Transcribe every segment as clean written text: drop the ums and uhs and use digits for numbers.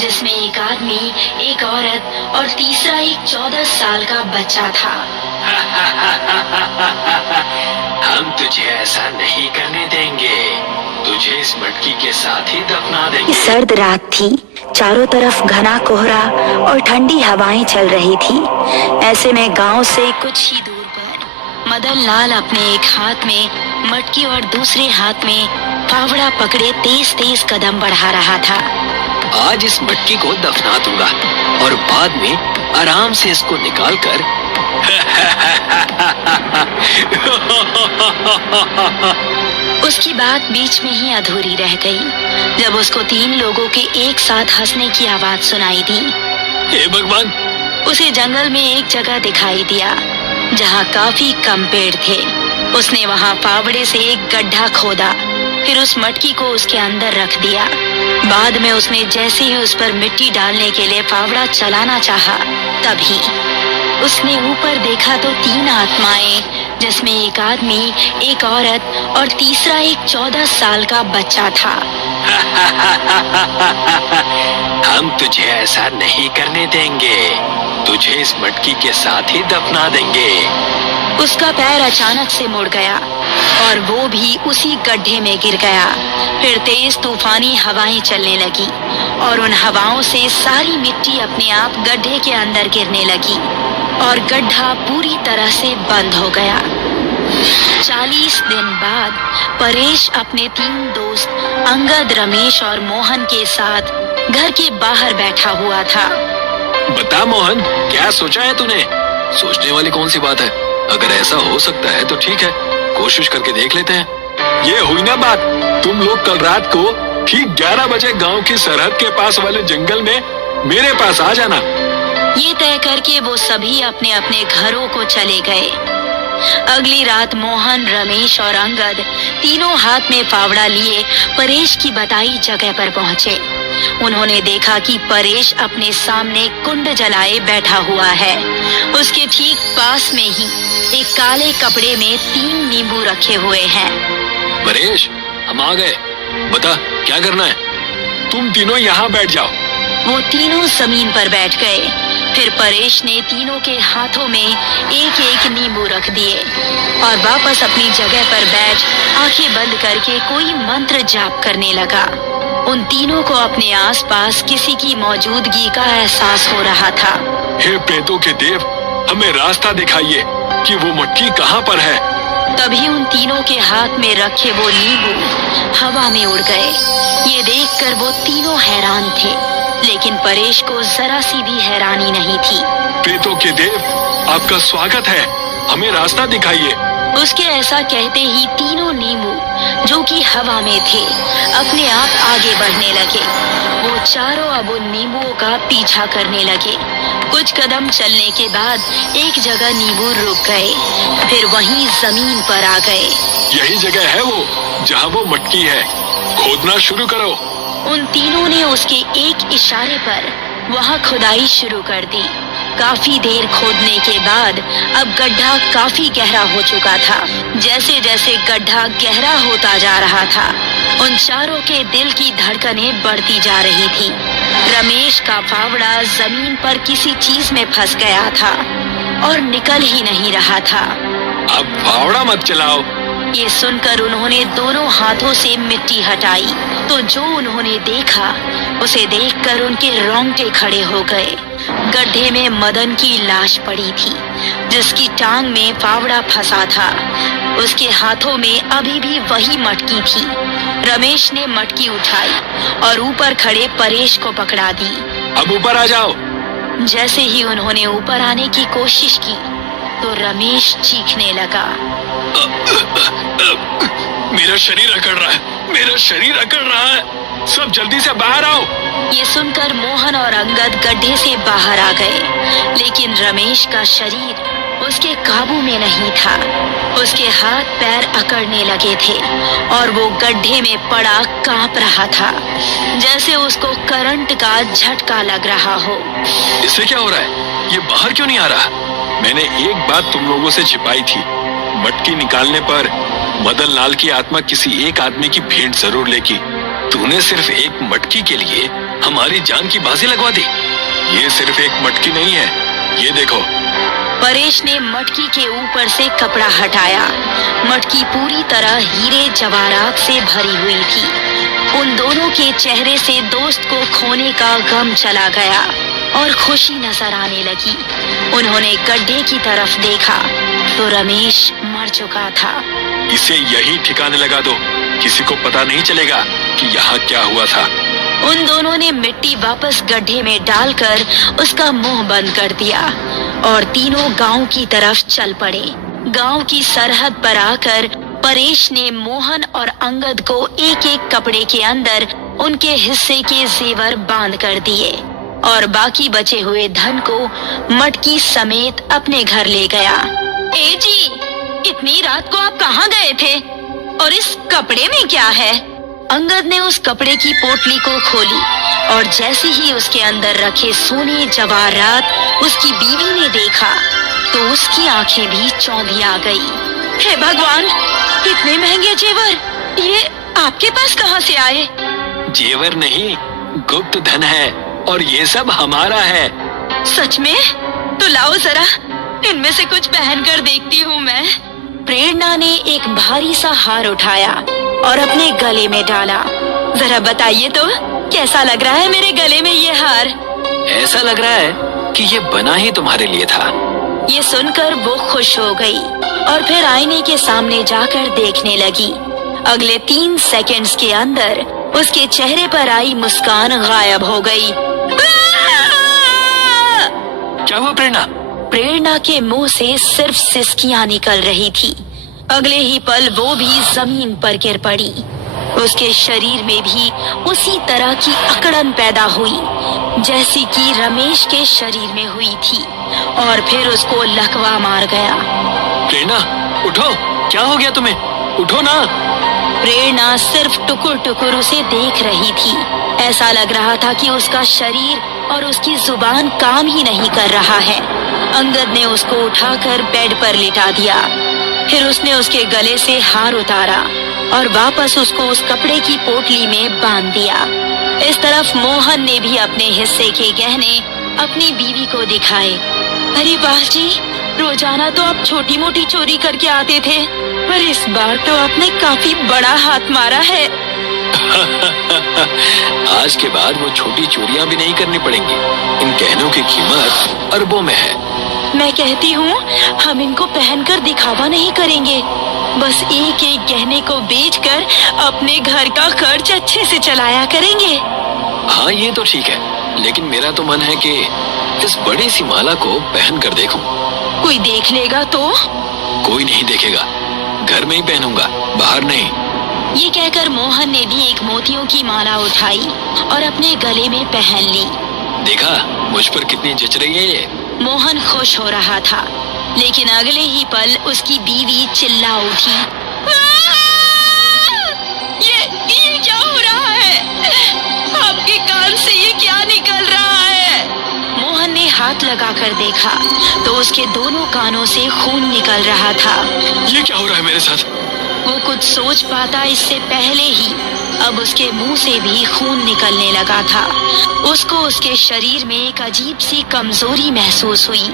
जिसमें एक आदमी, एक औरत और तीसरा एक 14 साल का बच्चा था। हम तुझे ऐसा नहीं करने देंगे, तुझे इस मटकी के साथ ही दफना देंगे। सर्द रात थी, चारों तरफ घना कोहरा और ठंडी हवाएं चल रही थी। ऐसे में गांव से कुछ ही दूर पर मदन लाल अपने एक हाथ में मटकी और दूसरे हाथ में फावड़ा पकड़े तेज तेज कदम बढ़ा रहा था। आज इस मटकी को दफना दूंगा और बाद में आराम से इसको निकाल कर उसकी बात बीच में ही अधूरी रह गई जब उसको 3 लोगों के एक साथ हंसने की आवाज सुनाई दी। हे भगवान! उसे जंगल में एक जगह दिखाई दिया जहाँ काफी कम पेड़ थे। उसने वहाँ फावड़े से एक गड्ढा खोदा, फिर उस मटकी को उसके अंदर रख दिया। बाद में उसने जैसे ही उस पर मिट्टी डालने के लिए फावड़ा चलाना चाहा, तभी उसने ऊपर देखा तो 3 आत्माएं, जिसमें एक आदमी, एक औरत और तीसरा एक 14 साल का बच्चा था। हम तुझे ऐसा नहीं करने देंगे, तुझे इस मटकी के साथ ही दफना देंगे। उसका पैर अचानक से मुड़ गया और वो भी उसी गड्ढे में गिर गया। फिर तेज तूफानी हवाएं चलने लगी और उन हवाओं से सारी मिट्टी अपने आप गड्ढे के अंदर गिरने लगी और गड्ढा पूरी तरह से बंद हो गया। 40 दिन बाद परेश अपने 3 दोस्त अंगद, रमेश और मोहन के साथ घर के बाहर बैठा हुआ था। बता मोहन, क्या सोचा है तूने? सोचने वाली कौन सी बात है? अगर ऐसा हो सकता है तो ठीक है, कोशिश करके देख लेते हैं। ये हुई ना बात, तुम लोग कल रात को ठीक 11 बजे गांव की सरहद के पास वाले जंगल में मेरे पास आ जाना। ये तय करके वो सभी अपने अपने घरों को चले गए। अगली रात मोहन, रमेश और अंगद तीनों हाथ में फावड़ा लिए परेश की बताई जगह पर पहुँचे। उन्होंने देखा कि परेश अपने सामने कुंड जलाए बैठा हुआ है। उसके ठीक पास में ही एक काले कपड़े में 3 नींबू रखे हुए हैं। परेश, हम आ गए, बता क्या करना है? तुम तीनों यहाँ बैठ जाओ। वो तीनों जमीन पर बैठ गए। फिर परेश ने तीनों के हाथों में एक एक नींबू रख दिए और वापस अपनी जगह पर बैठ आंखें बंद करके कोई मंत्र जाप करने लगा। उन तीनों को अपने आसपास किसी की मौजूदगी का एहसास हो रहा था। हे प्रेतों के देव, हमें रास्ता दिखाइए कि वो मटकी कहाँ पर है। तभी उन तीनों के हाथ में रखे वो नींबू हवा में उड़ गए। ये देखकर वो तीनों हैरान थे, लेकिन परेश को जरा सी भी हैरानी नहीं थी। प्रेतों के देव, आपका स्वागत है, हमें रास्ता दिखाइए। उसके ऐसा कहते ही तीनों नींबू, जो कि हवा में थे, अपने आप आगे बढ़ने लगे। वो चारों अब उन नींबुओं का पीछा करने लगे। कुछ कदम चलने के बाद एक जगह नींबू रुक गए, फिर वहीं जमीन पर आ गए। यही जगह है वो जहाँ वो मटकी है, खोदना शुरू करो। उन तीनों ने उसके एक इशारे पर वहाँ खुदाई शुरू कर दी। काफी देर खोदने के बाद अब गड्ढा काफी गहरा हो चुका था। जैसे जैसे गड्ढा गहरा होता जा रहा था, उन चारों के दिल की धड़कनें बढ़ती जा रही थी। रमेश का फावड़ा जमीन पर किसी चीज में फंस गया था और निकल ही नहीं रहा था। अब फावड़ा मत चलाओ। ये सुनकर उन्होंने दोनों हाथों से मिट्टी हटाई तो जो उन्होंने देखा, उसे देखकर उनके रोंगटे खड़े हो गए। गड्ढे में मदन की लाश पड़ी थी, जिसकी टांग में फावड़ा फंसा था। उसके हाथों में अभी भी वही मटकी थी। रमेश ने मटकी उठाई और ऊपर खड़े परेश को पकड़ा दी। अब ऊपर आ जाओ। जैसे ही उन्होंने ऊपर आने की कोशिश की तो रमेश चीखने लगा। मेरा शरीर अकड़ रहा है, मेरा शरीर अकड़ रहा है, सब जल्दी से बाहर आओ। ये सुनकर मोहन और अंगद गड्ढे से बाहर आ गए, लेकिन रमेश का शरीर उसके काबू में नहीं था। उसके हाथ पैर अकड़ने लगे थे और वो गड्ढे में पड़ा कांप रहा था, जैसे उसको करंट का झटका लग रहा हो। इससे क्या हो रहा है? ये बाहर क्यों नहीं आ रहा? मैंने एक बात तुम लोगों से छिपाई थी। मटकी निकालने पर मदन लाल की आत्मा किसी एक आदमी की भेंट जरूर लेगी। तूने सिर्फ एक मटकी के लिए हमारी जान की बाजी लगवा दी। ये सिर्फ एक मटकी नहीं है, ये देखो। परेश ने मटकी के ऊपर से कपड़ा हटाया। मटकी पूरी तरह हीरे जवाहरात से भरी हुई थी। उन दोनों के चेहरे से दोस्त को खोने का गम चला गया और खुशी नजर आने लगी। उन्होंने गड्ढे की तरफ देखा तो रमेश मर चुका था। इसे यही ठिकाने लगा दो, किसी को पता नहीं चलेगा कि यहाँ क्या हुआ था। उन दोनों ने मिट्टी वापस गड्ढे में डालकर उसका मुंह बंद कर दिया और तीनों गांव की तरफ चल पड़े। गांव की सरहद पर आकर परेश ने मोहन और अंगद को एक एक कपड़े के अंदर उनके हिस्से के जेवर बांध कर दिए और बाकी बचे हुए धन को मटकी समेत अपने घर ले गया। ए जी, इतनी रात को आप कहाँ गए थे और इस कपड़े में क्या है? अंगद ने उस कपड़े की पोटली को खोली और जैसे ही उसके अंदर रखे सोने जवाहरात उसकी बीवी ने देखा तो उसकी आंखें भी चौंधी आ गई। हे भगवान, इतने महंगे जेवर ये आपके पास कहाँ से आए? जेवर नहीं, गुप्त धन है और ये सब हमारा है। सच में? तो लाओ जरा, इनमें से कुछ पहन कर देखती हूँ मैं। प्रेरणा ने एक भारी सा हार उठाया और अपने गले में डाला। जरा बताइए तो, कैसा लग रहा है मेरे गले में ये हार? ऐसा लग रहा है कि ये बना ही तुम्हारे लिए था। ये सुनकर वो खुश हो गई और फिर आईने के सामने जाकर देखने लगी। अगले 3 सेकंड्स के अंदर उसके चेहरे पर आई मुस्कान गायब हो गई। क्या हुआ प्रेरणा? प्रेरणा के मुंह से सिर्फ सिसकियां निकल रही थी। अगले ही पल वो भी जमीन पर गिर पड़ी। उसके शरीर में भी उसी तरह की अकड़न पैदा हुई जैसी कि रमेश के शरीर में हुई थी और फिर उसको लकवा मार गया। प्रेरणा उठो, क्या हो गया तुम्हें? उठो ना। प्रेरणा सिर्फ टुकुर टुकुर उसे देख रही थी। ऐसा लग रहा था कि उसका शरीर और उसकी जुबान काम ही नहीं कर रहा है। अंगद ने उसको उठाकर बेड पर लिटा दिया। फिर उसने उसके गले से हार उतारा और वापस उसको उस कपड़े की पोटली में बांध दिया। इस तरफ मोहन ने भी अपने हिस्से के गहने अपनी बीवी को दिखाए। अरे वाह जी, रोजाना तो आप छोटी मोटी चोरी करके आते थे, पर इस बार तो आपने काफी बड़ा हाथ मारा है। आज के बाद वो छोटी चोरियां भी नहीं करनी पड़ेंगी। इन गहनों की कीमत अरबों में है। मैं कहती हूँ हम इनको पहनकर दिखावा नहीं करेंगे, बस एक एक गहने को बेचकर अपने घर का खर्च अच्छे से चलाया करेंगे। हाँ ये तो ठीक है, लेकिन मेरा तो मन है कि इस बड़ी सी माला को पहन कर देखूं। कोई देख लेगा तो? कोई नहीं देखेगा, घर में ही पहनूंगा, बाहर नहीं। ये कहकर मोहन ने भी एक मोतियों की माला उठाई और अपने गले में पहन ली। देखा मुझ पर कितनी जच रही है ये। मोहन खुश हो रहा था, लेकिन अगले ही पल उसकी बीवी चिल्ला उठी। ये क्या हो रहा है? आपके कान से ये क्या निकल रहा है? मोहन ने हाथ लगाकर देखा तो उसके दोनों कानों से खून निकल रहा था। ये क्या हो रहा है मेरे साथ? वो कुछ सोच पाता इससे पहले ही अब उसके मुंह से भी खून निकलने लगा था। उसको उसके शरीर में एक अजीब सी कमजोरी महसूस हुई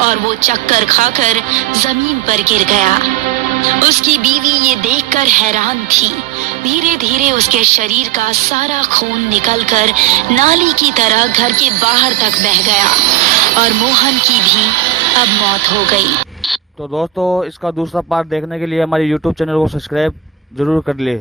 और वो चक्कर खाकर जमीन पर गिर गया। उसकी बीवी ये देखकर हैरान थी। धीरे धीरे उसके शरीर का सारा खून निकलकर नाली की तरह घर के बाहर तक बह गया और मोहन की भी अब मौत हो गई। तो दोस्तों, इसका दूसरा पार्ट देखने के लिए हमारे YouTube चैनल को सब्सक्राइब जरूर कर ले।